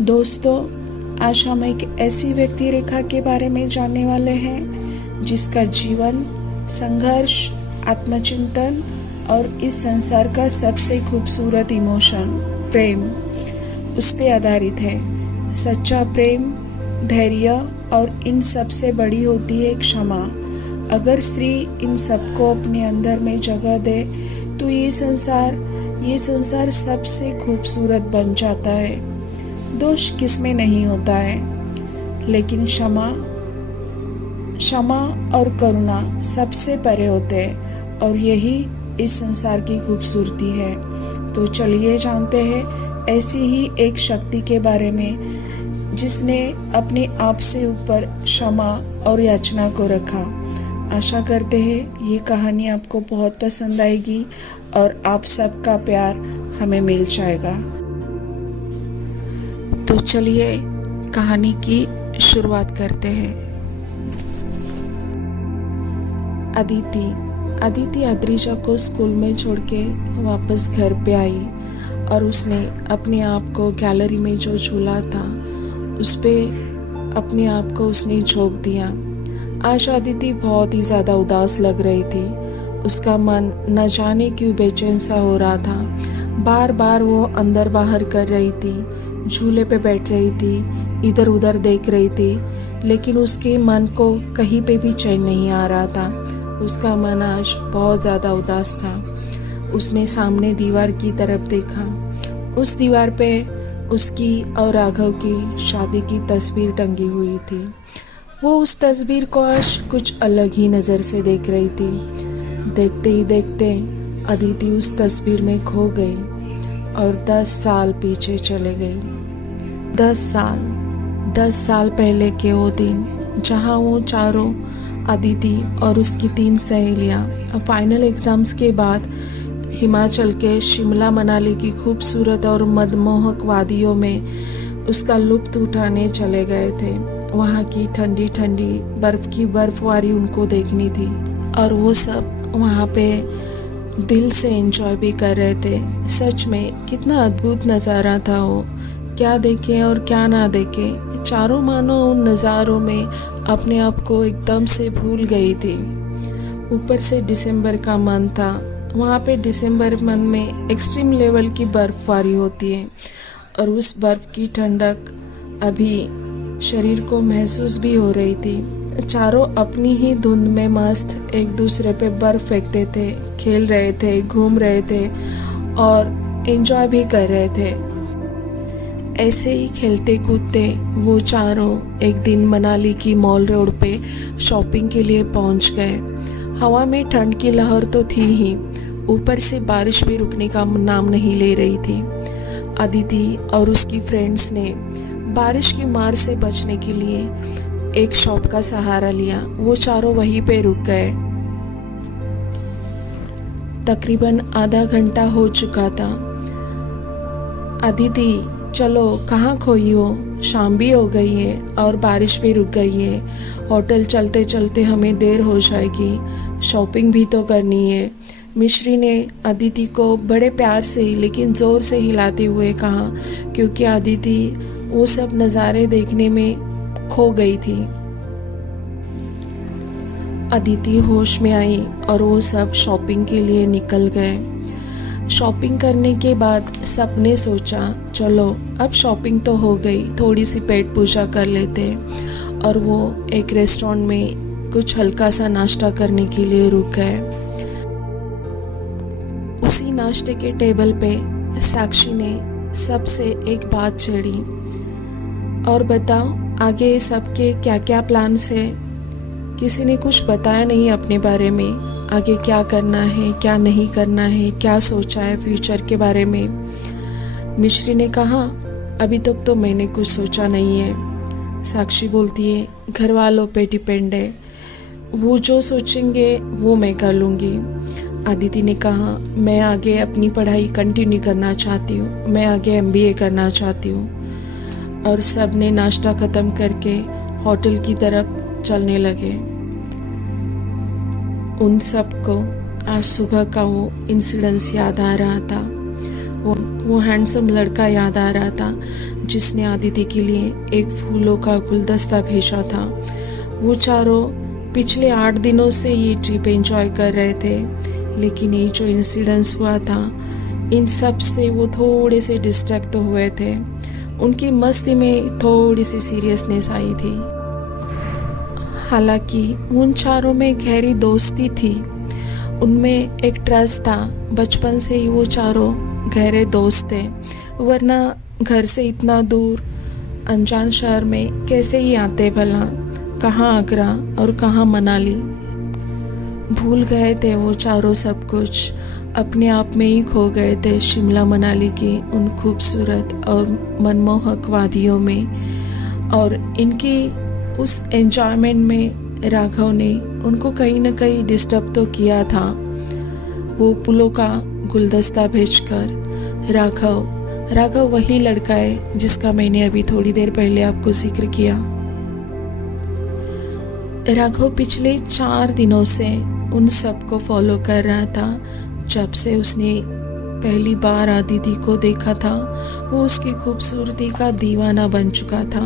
दोस्तों, आज हम एक ऐसी व्यक्ति रेखा के बारे में जानने वाले हैं जिसका जीवन संघर्ष, आत्मचिंतन और इस संसार का सबसे खूबसूरत इमोशन प्रेम उस पे आधारित है। सच्चा प्रेम, धैर्य और इन सब से बड़ी होती है क्षमा। अगर स्त्री इन सबको अपने अंदर में जगह दे तो ये संसार सबसे खूबसूरत बन जाता है। दोष किसमें नहीं होता है, लेकिन क्षमा और करुणा सबसे परे होते हैं और यही इस संसार की खूबसूरती है। तो चलिए जानते हैं ऐसी ही एक शक्ति के बारे में जिसने अपने आप से ऊपर क्षमा और याचना को रखा। आशा करते हैं ये कहानी आपको बहुत पसंद आएगी और आप सबका प्यार हमें मिल जाएगा। तो चलिए कहानी की शुरुआत करते हैं। अदिति अद्रिजा को स्कूल में छोड़ के वापस घर पे आई और उसने अपने आप को गैलरी में जो झूला था उस पे अपने आप को उसने झोंक दिया। आज अदिति बहुत ही ज़्यादा उदास लग रही थी। उसका मन न जाने क्यों बेचैन सा हो रहा था। बार बार वो अंदर बाहर कर रही थी, झूले पे बैठ रही थी, इधर उधर देख रही थी, लेकिन उसके मन को कहीं पे भी चैन नहीं आ रहा था। उसका मन आज बहुत ज़्यादा उदास था। उसने सामने दीवार की तरफ देखा। उस दीवार पे उसकी और राघव की शादी की तस्वीर टंगी हुई थी। वो उस तस्वीर को आज कुछ अलग ही नज़र से देख रही थी। देखते ही देखते अदिति उस तस्वीर में खो गई और 10 साल पीछे चले गई। 10 साल पहले के वो दिन जहाँ वो चारों, अदिति और उसकी 3 सहेलियाँ फाइनल एग्ज़ाम्स के बाद हिमाचल के शिमला मनाली की खूबसूरत और मनमोहक वादियों में उसका लुत्फ़ उठाने चले गए थे। वहाँ की ठंडी ठंडी बर्फ़ की बर्फबारी उनको देखनी थी और वो सब वहाँ पे दिल से एंजॉय भी कर रहे थे। सच में कितना अद्भुत नज़ारा था वो। क्या देखें और क्या ना देखें, चारों मानो उन नज़ारों में अपने आप को एकदम से भूल गई थी। ऊपर से दिसंबर का मंथ था। वहाँ पे दिसंबर मंथ में एक्सट्रीम लेवल की बर्फबारी होती है और उस बर्फ़ की ठंडक अभी शरीर को महसूस भी हो रही थी। चारों अपनी ही धुंध में मस्त एक दूसरे पे बर्फ फेंकते थे, खेल रहे थे, घूम रहे थे और एंजॉय भी कर रहे थे। ऐसे ही खेलते कूदते वो चारों एक दिन मनाली की मॉल रोड पे शॉपिंग के लिए पहुंच गए। हवा में ठंड की लहर तो थी ही, ऊपर से बारिश भी रुकने का नाम नहीं ले रही थी। अदिति और उसकी फ्रेंड्स ने बारिश की मार से बचने के लिए एक शॉप का सहारा लिया। वो चारों वहीं पे रुक गए। तकरीबन आधा घंटा हो चुका था। अदिति, चलो, कहाँ खोई हो? शाम भी हो गई है और बारिश भी रुक गई है। होटल चलते चलते हमें देर हो जाएगी, शॉपिंग भी तो करनी है। मिश्री ने अदिति को बड़े प्यार से ही लेकिन ज़ोर से हिलाते हुए कहा, क्योंकि अदिति वो सब नज़ारे देखने में खो गई थी। अदिति होश में आई और वो सब शॉपिंग के लिए निकल गए। शॉपिंग करने के बाद सबने सोचा, चलो अब शॉपिंग तो हो गई, थोड़ी सी पेट पूजा कर लेते, और वो एक रेस्टोरेंट में कुछ हल्का सा नाश्ता करने के लिए रुक गए। उसी नाश्ते के टेबल पे साक्षी ने सबसे एक बात छेड़ी, और बताओ आगे सबके क्या क्या प्लान्स है? किसी ने कुछ बताया नहीं अपने बारे में, आगे क्या करना है, क्या नहीं करना है, क्या सोचा है फ्यूचर के बारे में। मिश्री ने कहा, अभी तक तो मैंने कुछ सोचा नहीं है। साक्षी बोलती है, घर वालों पे डिपेंड है, वो जो सोचेंगे वो मैं कर लूँगी। अदिति ने कहा, मैं आगे अपनी पढ़ाई कंटिन्यू करना चाहती हूँ, मैं आगे MBA करना चाहती हूँ। और सब ने नाश्ता ख़त्म करके होटल की तरफ चलने लगे। उन सब को आज सुबह का वो इंसिडेंस याद आ रहा था। वो हैंडसम लड़का याद आ रहा था जिसने आदिति के लिए एक फूलों का गुलदस्ता भेजा था। वो चारों पिछले 8 दिनों से ये ट्रिप एंजॉय कर रहे थे, लेकिन ये जो इंसिडेंस हुआ था इन सब से वो थोड़े से डिस्ट्रैक्ट तो हुए थे। उनकी मस्ती में थोड़ी सी सीरियसनेस आई थी। हालांकि उन चारों में गहरी दोस्ती थी, उनमें एक ट्रस्ट था। बचपन से ही वो चारों गहरे दोस्त थे, वरना घर से इतना दूर अनजान शहर में कैसे ही आते भला। कहाँ आगरा और कहाँ मनाली। भूल गए थे वो चारों सब कुछ, अपने आप में ही खो गए थे शिमला मनाली की उन खूबसूरत और मनमोहक वादियों में। और इनकी उस एंजॉयमेंट में राघव ने उनको कहीं ना कहीं डिस्टर्ब तो किया था, वो फूलों का गुलदस्ता भेजकर। राघव वही लड़का है जिसका मैंने अभी थोड़ी देर पहले आपको जिक्र किया। राघव पिछले 4 दिनों से उन सबको फॉलो कर रहा था। जब से उसने पहली बार आदिति को देखा था, वो उसकी खूबसूरती का दीवाना बन चुका था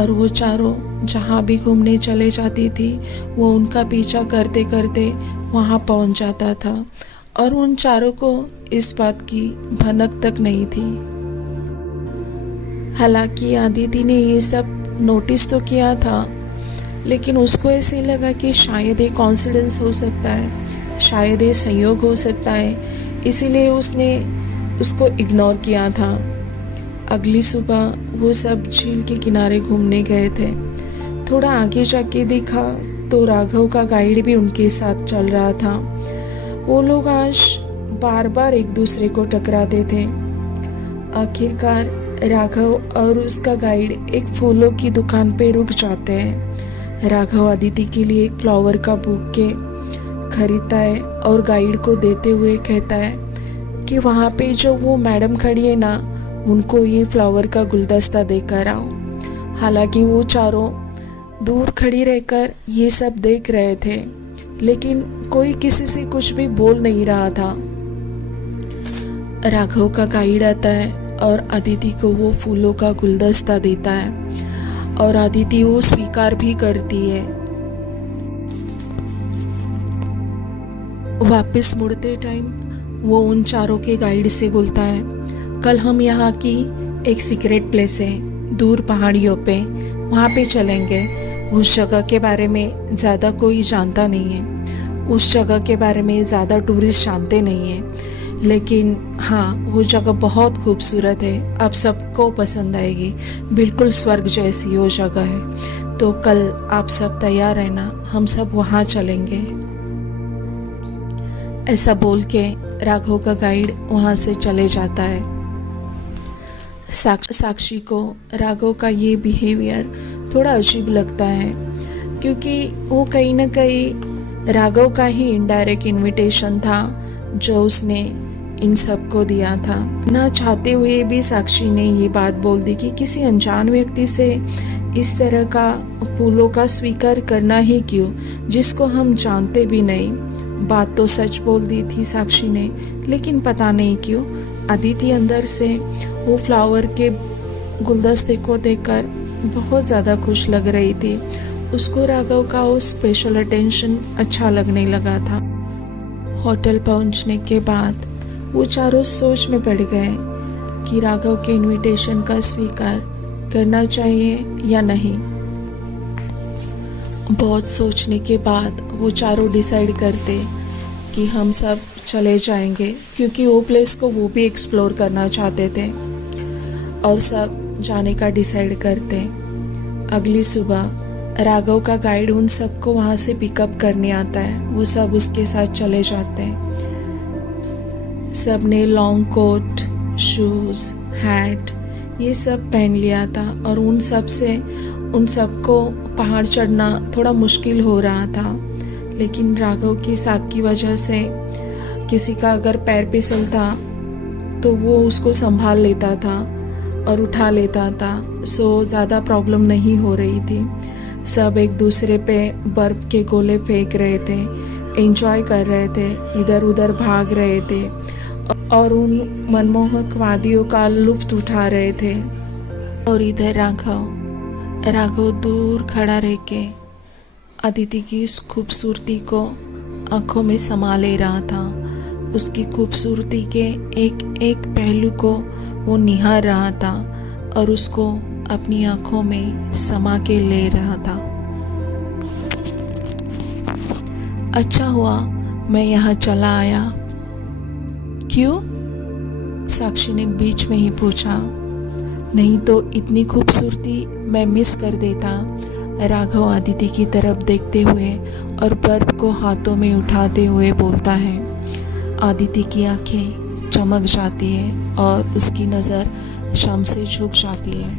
और वो चारों जहाँ भी घूमने चले जाती थी वो उनका पीछा करते करते वहाँ पहुँच जाता था और उन चारों को इस बात की भनक तक नहीं थी। हालांकि आदिति ने ये सब नोटिस तो किया था, लेकिन उसको ऐसे लगा कि शायद ये कॉन्सिडेंस हो सकता है, शायद ये संयोग हो सकता है, इसीलिए उसने उसको इग्नोर किया था। अगली सुबह वो सब झील के किनारे घूमने गए थे। थोड़ा आगे जाके देखा तो राघव का गाइड भी उनके साथ चल रहा था। वो लोग आज बार बार एक दूसरे को टकराते थे। आखिरकार राघव और उसका गाइड एक फूलों की दुकान पे रुक जाते हैं। राघव आदिति के लिए एक फ्लावर का बुके खरीदता है और गाइड को देते हुए कहता है कि वहाँ पे जो वो मैडम खड़ी है ना, उनको ये फ्लावर का गुलदस्ता देकर आओ। हालांकि वो चारों दूर खड़ी रहकर ये सब देख रहे थे, लेकिन कोई किसी से कुछ भी बोल नहीं रहा था। राघव का गाइड आता है और आदिति को वो फूलों का गुलदस्ता देता है और आदिति वो स्वीकार भी करती है। वापस मुड़ते टाइम वो उन चारों के गाइड से बोलता है, कल हम यहाँ की एक सीक्रेट प्लेस है दूर पहाड़ियों पे, वहाँ पे चलेंगे। उस जगह के बारे में ज़्यादा कोई जानता नहीं है, उस जगह के बारे में ज़्यादा टूरिस्ट जानते नहीं हैं, लेकिन हाँ वो जगह बहुत खूबसूरत है, आप सबको पसंद आएगी, बिल्कुल स्वर्ग जैसी वो जगह है। तो कल आप सब तैयार रहना, हम सब वहाँ चलेंगे। ऐसा बोल के राघव का गाइड वहाँ से चले जाता है। साक्षी को राघव का ये बिहेवियर थोड़ा अजीब लगता है, क्योंकि वो कहीं ना कहीं राघव का ही इनडायरेक्ट इनविटेशन था जो उसने इन सबको दिया था। ना चाहते हुए भी साक्षी ने ये बात बोल दी कि किसी अनजान व्यक्ति से इस तरह का फूलों का स्वीकार करना ही क्यों, जिसको हम जानते भी नहीं। बात तो सच बोल दी थी साक्षी ने, लेकिन पता नहीं क्यों अदिति अंदर से वो फ्लावर के गुलदस्ते को देखकर बहुत ज़्यादा खुश लग रही थी। उसको राघव का वो स्पेशल अटेंशन अच्छा लगने लगा था। होटल पहुंचने के बाद वो चारों सोच में पड़ गए कि राघव के इनविटेशन का स्वीकार करना चाहिए या नहीं। बहुत सोचने के बाद वो चारों डिसाइड करते कि हम सब चले जाएंगे, क्योंकि वो प्लेस को वो भी एक्सप्लोर करना चाहते थे, और सब जाने का डिसाइड करते। अगली सुबह राघव का गाइड उन सबको वहाँ से पिकअप करने आता है, वो सब उसके साथ चले जाते हैं। सब ने लॉन्ग कोट, शूज़, हैट ये सब पहन लिया था और उन सबको पहाड़ चढ़ना थोड़ा मुश्किल हो रहा था, लेकिन राघव की साथ की वजह से किसी का अगर पैर फिसलता तो वो उसको संभाल लेता था और उठा लेता था, सो ज़्यादा प्रॉब्लम नहीं हो रही थी। सब एक दूसरे पे बर्फ़ के गोले फेंक रहे थे, एंजॉय कर रहे थे, इधर उधर भाग रहे थे और उन मनमोहक वादियों का लुत्फ उठा रहे थे। और इधर राघव दूर खड़ा रह के अदिति की उस खूबसूरती को आंखों में समा ले रहा था। उसकी खूबसूरती के एक एक पहलू को वो निहार रहा था और उसको अपनी आंखों में समा के ले रहा था। अच्छा हुआ मैं यहाँ चला आया। क्यों? साक्षी ने बीच में ही पूछा। नहीं तो इतनी खूबसूरती मैं मिस कर देता। राघव अदिति की तरफ देखते हुए और बर्फ को हाथों में उठाते हुए बोलता है। अदिति की आंखें चमक जाती है और उसकी नज़र शाम से झुक जाती है।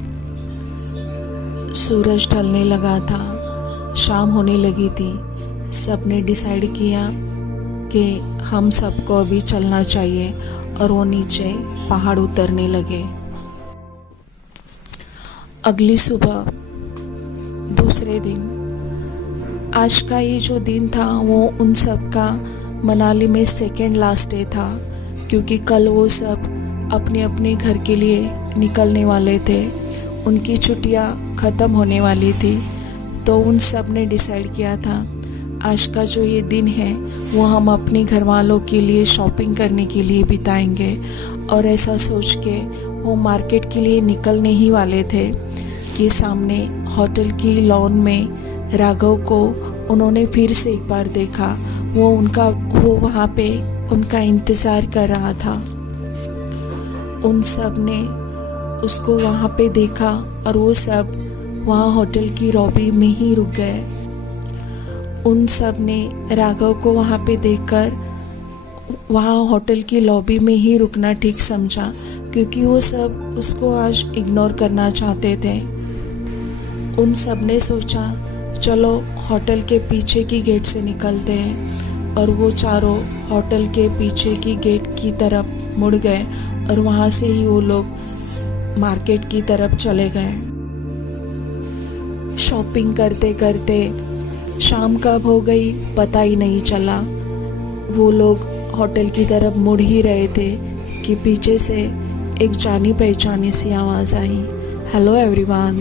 सूरज ढलने लगा था, शाम होने लगी थी। सबने डिसाइड किया कि हम सबको अभी चलना चाहिए और वो नीचे पहाड़ उतरने लगे। अगली सुबह दूसरे दिन, आज का ये जो दिन था वो उन सब का मनाली में सेकेंड लास्ट डे था, क्योंकि कल वो सब अपने अपने घर के लिए निकलने वाले थे। उनकी छुट्टियां ख़त्म होने वाली थी, तो उन सब ने डिसाइड किया था आज का जो ये दिन है वो हम अपने घर वालों के लिए शॉपिंग करने के लिए बिताएंगे। और ऐसा सोच के वो मार्केट के लिए निकलने ही वाले थे कि सामने होटल की लॉन में राघव को उन्होंने फिर से एक बार देखा। वो वहाँ पे उनका इंतज़ार कर रहा था। उन सब ने उसको वहाँ पे देखा और वो सब वहाँ होटल की लॉबी में ही रुक गए। उन सब ने राघव को वहाँ पे देखकर वहाँ होटल की लॉबी में ही रुकना ठीक समझा, क्योंकि वो सब उसको आज इग्नोर करना चाहते थे। उन सब ने सोचा चलो होटल के पीछे की गेट से निकलते हैं, और वो चारों होटल के पीछे की गेट की तरफ मुड़ गए और वहाँ से ही वो लोग मार्केट की तरफ चले गए। शॉपिंग करते करते शाम कब हो गई पता ही नहीं चला। वो लोग होटल की तरफ मुड़ ही रहे थे कि पीछे से एक जानी पहचानी सी आवाज़ आई, हेलो एवरीवन।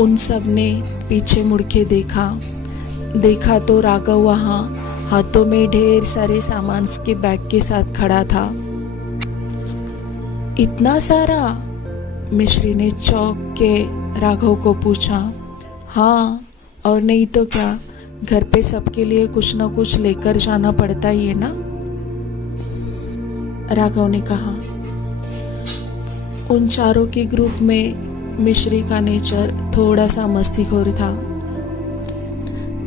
उन सब ने पीछे मुड़ के देखा तो राघव वहाँ हाथों में ढेर सारे सामान के बैग के साथ खड़ा था। इतना सारा? मिश्री ने चौंक के राघव को पूछा। हाँ, और नहीं तो क्या, घर पे सबके लिए कुछ ना कुछ लेकर जाना पड़ता ही है ना, राघव ने कहा। उन चारों के ग्रुप में मिश्री का नेचर थोड़ा सा मस्तीखोर था।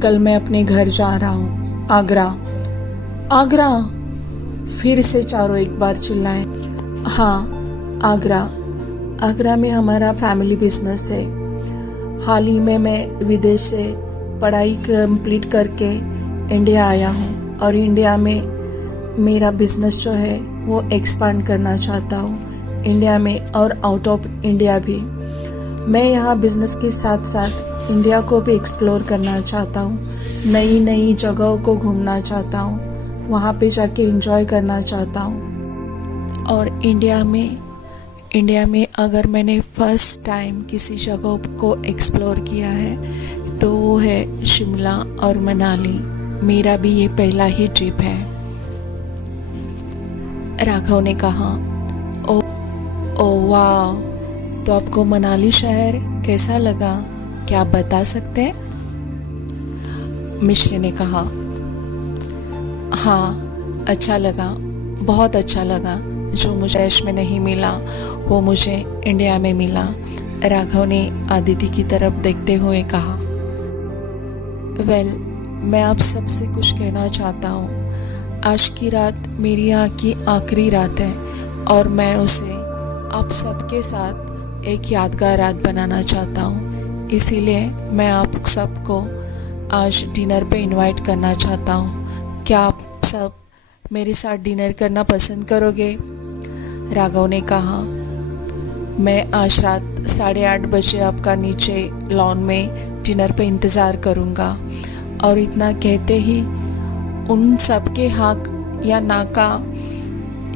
कल मैं अपने घर जा रहा हूँ, आगरा। फिर से चारों एक बार चिल्लाए। हाँ, आगरा में हमारा फैमिली बिजनेस है। हाल ही में मैं विदेश से पढ़ाई कंप्लीट करके इंडिया आया हूँ और इंडिया में मेरा बिजनेस जो है वो एक्सपांड करना चाहता हूँ, इंडिया में और आउट ऑफ इंडिया भी। मैं यहाँ बिजनेस के साथ साथ इंडिया को भी एक्सप्लोर करना चाहता हूँ, नई नई जगहों को घूमना चाहता हूँ, वहाँ पे जाके एंजॉय करना चाहता हूँ। और इंडिया में अगर मैंने फर्स्ट टाइम किसी जगह को एक्सप्लोर किया है तो वो है शिमला और मनाली। मेरा भी ये पहला ही ट्रिप है, राघव ने कहा। ओ वाह, तो आपको मनाली शहर कैसा लगा, क्या आप बता सकते हैं? मिश्री ने कहा। हाँ, अच्छा लगा, बहुत अच्छा लगा। जो मुझे देश में नहीं मिला वो मुझे इंडिया में मिला, राघव ने अदिति की तरफ देखते हुए कहा। मैं आप सबसे कुछ कहना चाहता हूँ। आज की रात मेरी यहाँ की आखिरी रात है और मैं उसे आप सबके साथ एक यादगार रात बनाना चाहता हूँ। इसीलिए मैं आप सबको आज डिनर पे इनवाइट करना चाहता हूँ। क्या आप सब मेरे साथ डिनर करना पसंद करोगे? राघव ने कहा। मैं आज रात 8:30 बजे आपका नीचे लॉन में डिनर पे इंतज़ार करूँगा। और इतना कहते ही उन सब के हाथ या ना का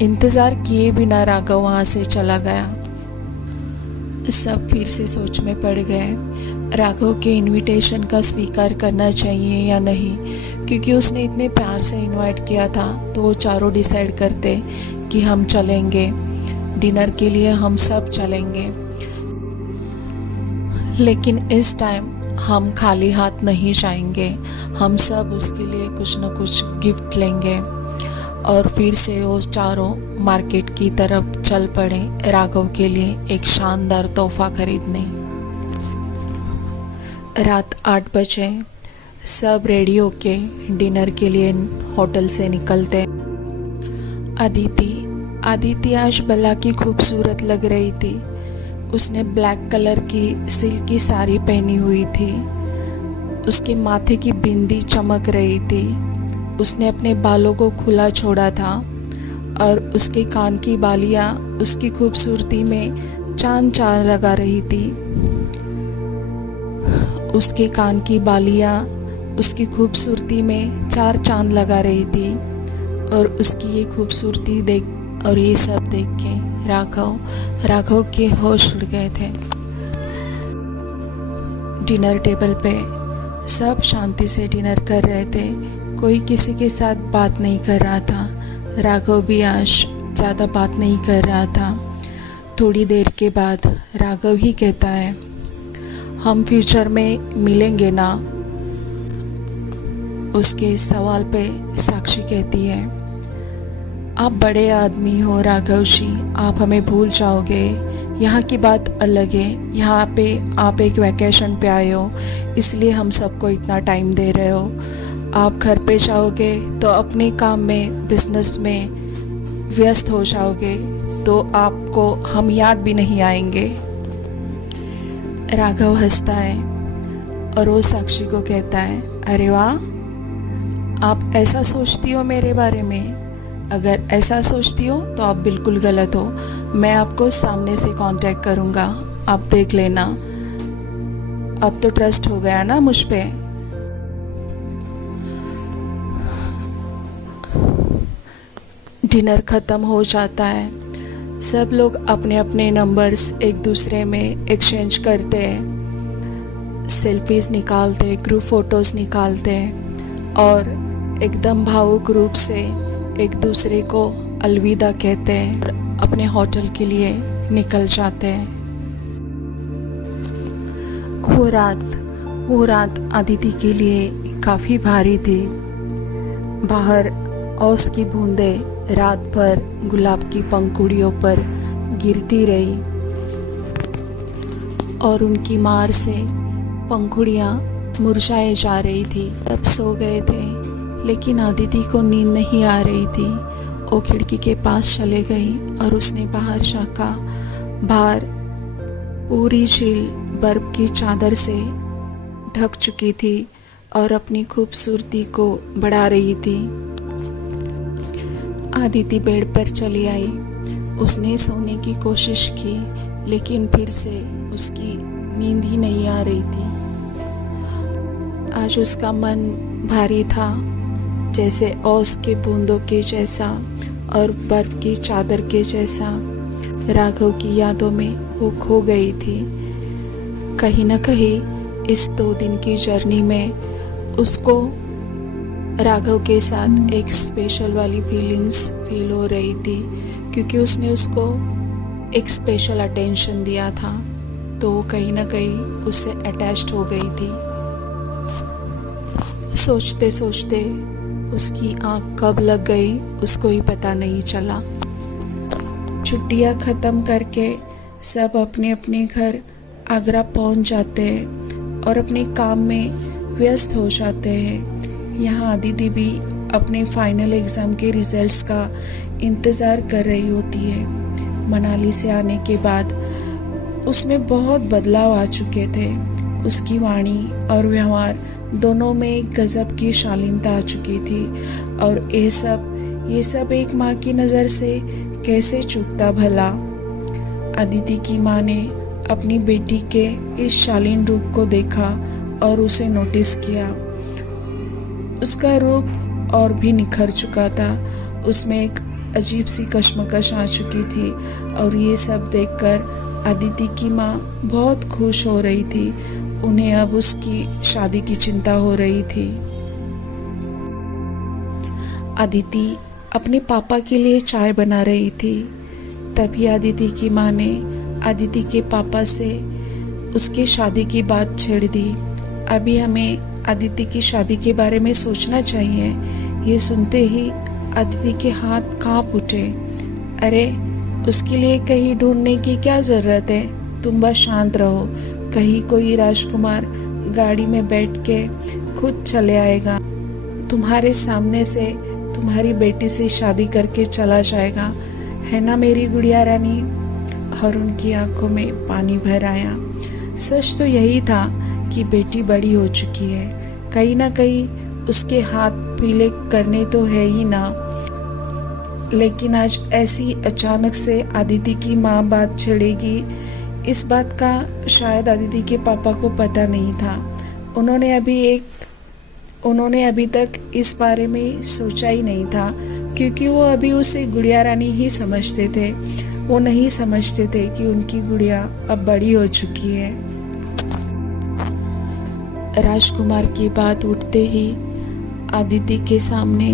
इंतज़ार किए बिना राघव वहाँ से चला गया। सब फिर से सोच में पड़ गए, राघव के इनविटेशन का स्वीकार करना चाहिए या नहीं, क्योंकि उसने इतने प्यार से इनवाइट किया था। तो वो चारों डिसाइड करते कि हम चलेंगे डिनर के लिए, हम सब चलेंगे, लेकिन इस टाइम हम खाली हाथ नहीं जाएंगे, हम सब उसके लिए कुछ न कुछ गिफ्ट लेंगे। और फिर से वो चारों मार्केट की तरफ चल पड़े राघव के लिए एक शानदार तोहफा खरीदने। रात 8 बजे सब रेडी होके डिनर के लिए होटल से निकलते। अदिति आज बला की खूबसूरत लग रही थी। उसने ब्लैक कलर की सिल्क की साड़ी पहनी हुई थी, उसके माथे की बिंदी चमक रही थी, उसने अपने बालों को खुला छोड़ा था और उसके कान की बालियां उसकी खूबसूरती में चांद चांद लगा रही थी। उसके कान की बालियां उसकी खूबसूरती में 4 चांद लगा रही थी और उसकी ये खूबसूरती देख और ये सब देख के राघव के होश उड़ गए थे। डिनर टेबल पे सब शांति से डिनर कर रहे थे, कोई किसी के साथ बात नहीं कर रहा था। राघव भी आज ज़्यादा बात नहीं कर रहा था। थोड़ी देर के बाद राघव ही कहता है, हम फ्यूचर में मिलेंगे ना? उसके सवाल पे साक्षी कहती है, आप बड़े आदमी हो राघव जी, आप हमें भूल जाओगे। यहाँ की बात अलग है, यहाँ पे आप एक वैकेशन पे आए हो, इसलिए हम सबको इतना टाइम दे रहे हो। आप घर पे जाओगे तो अपने काम में, बिजनेस में व्यस्त हो जाओगे, तो आपको हम याद भी नहीं आएंगे। राघव हंसता है और वो साक्षी को कहता है, अरे वाह, आप ऐसा सोचती हो मेरे बारे में? अगर ऐसा सोचती हो तो आप बिल्कुल गलत हो। मैं आपको सामने से कांटेक्ट करूँगा, आप देख लेना। अब तो ट्रस्ट हो गया ना मुझ पे? डिनर ख़त्म हो जाता है। सब लोग अपने अपने नंबर्स एक दूसरे में एक्सचेंज करते हैं, सेल्फीज निकालते, ग्रुप फोटोज़ निकालते और एकदम भावुक रूप से एक दूसरे को अलविदा कहते हैं और अपने होटल के लिए निकल जाते हैं। वो रात अदिति के लिए काफ़ी भारी थी। बाहर ओस की बूंदें रात भर गुलाब की पंखुड़ियों पर गिरती रही और उनकी मार से पंखुड़ियाँ मुरझाए जा रही थी। सब सो गए थे, लेकिन अदिति को नींद नहीं आ रही थी। वो खिड़की के पास चले गई और उसने बाहर पूरी झील बर्फ की चादर से ढक चुकी थी और अपनी खूबसूरती को बढ़ा रही थी। अदिति बेड पर चली आई। उसने सोने की कोशिश की, लेकिन फिर से उसकी नींद ही नहीं आ रही थी। आज उसका मन भारी था, जैसे ओस के बूंदों के जैसा और बर्फ की चादर के जैसा। राघव की यादों में वो खो गई थी। कहीं ना कहीं इस 2 दिन की जर्नी में उसको राघव के साथ एक स्पेशल वाली फीलिंग्स फील हो रही थी, क्योंकि उसने उसको एक स्पेशल अटेंशन दिया था, तो वो कहीं ना कहीं उससे अटैच्ड हो गई थी। सोचते सोचते उसकी आँख कब लग गई उसको ही पता नहीं चला। छुट्टियाँ ख़त्म करके सब अपने अपने घर आगरा पहुंच जाते हैं और अपने काम में व्यस्त हो जाते हैं। यहाँ अदिति भी अपने फाइनल एग्ज़ाम के रिज़ल्ट्स का इंतज़ार कर रही होती है। मनाली से आने के बाद उसमें बहुत बदलाव आ चुके थे। उसकी वाणी और व्यवहार दोनों में एक गज़ब की शालीनता आ चुकी थी और ये सब एक माँ की नज़र से कैसे चूकता भला। अदिति की माँ ने अपनी बेटी के इस शालीन रूप को देखा और उसे नोटिस किया। उसका रूप और भी निखर चुका था, उसमें एक अजीब सी कश्मकश आ चुकी थी और ये सब देखकर अदिति की माँ बहुत खुश हो रही थी। उन्हें अब उसकी शादी की चिंता हो रही थी। अदिति अपने पापा के लिए चाय बना रही थी। तभी अदिति की माँ ने अदिति के पापा से उसकी शादी की बात छेड़ दी। अभी हमें अदिति की शादी के बारे में सोचना चाहिए। ये सुनते ही अदिति के हाथ कांप उठे। अरे, उसके लिए कहीं ढूंढने की क्या ज़रूरत है, तुम बस शांत रहो। कहीं कोई राजकुमार गाड़ी में बैठ के खुद चले आएगा, तुम्हारे सामने से तुम्हारी बेटी से शादी करके चला जाएगा, है ना मेरी गुड़िया रानी। और उनकी आंखों में पानी भर आया। सच तो यही था कि बेटी बड़ी हो चुकी है, कहीं ना कहीं उसके हाथ पीले करने तो है ही ना। लेकिन आज ऐसी अचानक से अदिति की माँ बात छेड़ेगी, इस बात का शायद अदिति के पापा को पता नहीं था। उन्होंने अभी तक इस बारे में सोचा ही नहीं था, क्योंकि वो अभी उसे गुड़िया रानी ही समझते थे। वो नहीं समझते थे कि उनकी गुड़िया अब बड़ी हो चुकी है। राजकुमार की बात उठते ही अदिति के सामने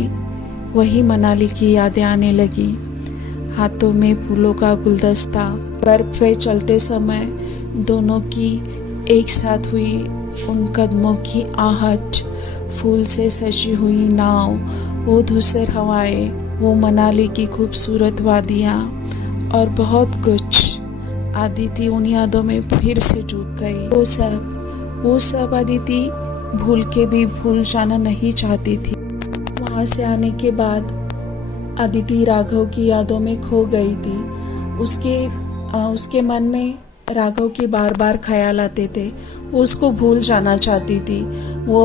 वही मनाली की यादें आने लगी। हाथों में फूलों का गुलदस्ता, बर्फ पे चलते समय दोनों की एक साथ हुई उन कदमों की आहट, फूल से सजी हुई नाव, वो धूसर हवाएं, वो मनाली की खूबसूरत वादियाँ और बहुत कुछ। अदिति उन यादों में फिर से डूब गई। वो सब अदिति भूल के भी भूल जाना नहीं चाहती थी। वहाँ से आने के बाद अदिति राघव की यादों में खो गई थी। उसके मन में राघव के बार बार ख्याल आते थे। वो उसको भूल जाना चाहती थी, वो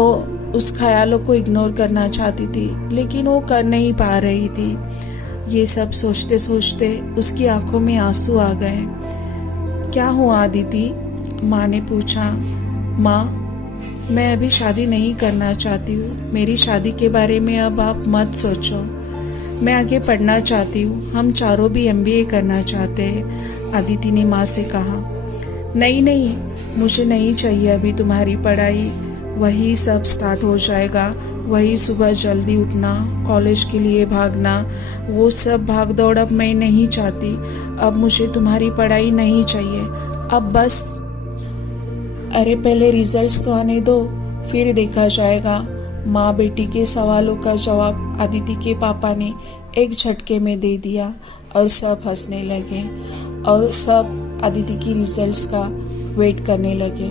उस ख्यालों को इग्नोर करना चाहती थी, लेकिन वो कर नहीं पा रही थी। ये सब सोचते सोचते उसकी आंखों में आंसू आ गए। क्या हुआ अदिति? माँ ने पूछा। माँ, मैं अभी शादी नहीं करना चाहती हूँ। मेरी शादी के बारे में अब आप मत सोचो। मैं आगे पढ़ना चाहती हूँ। हम चारों भी MBA करना चाहते हैं, अदिति ने माँ से कहा। नहीं, मुझे नहीं चाहिए अभी तुम्हारी पढ़ाई। वही सब स्टार्ट हो जाएगा, वही सुबह जल्दी उठना, कॉलेज के लिए भागना, वो सब भाग दौड़ अब मैं नहीं चाहती। अब मुझे तुम्हारी पढ़ाई नहीं चाहिए, अब बस। अरे, पहले रिजल्ट्स तो आने दो, फिर देखा जाएगा। माँ बेटी के सवालों का जवाब अदिति के पापा ने एक झटके में दे दिया और सब हंसने लगे और सब अदिति की रिजल्ट्स का वेट करने लगे।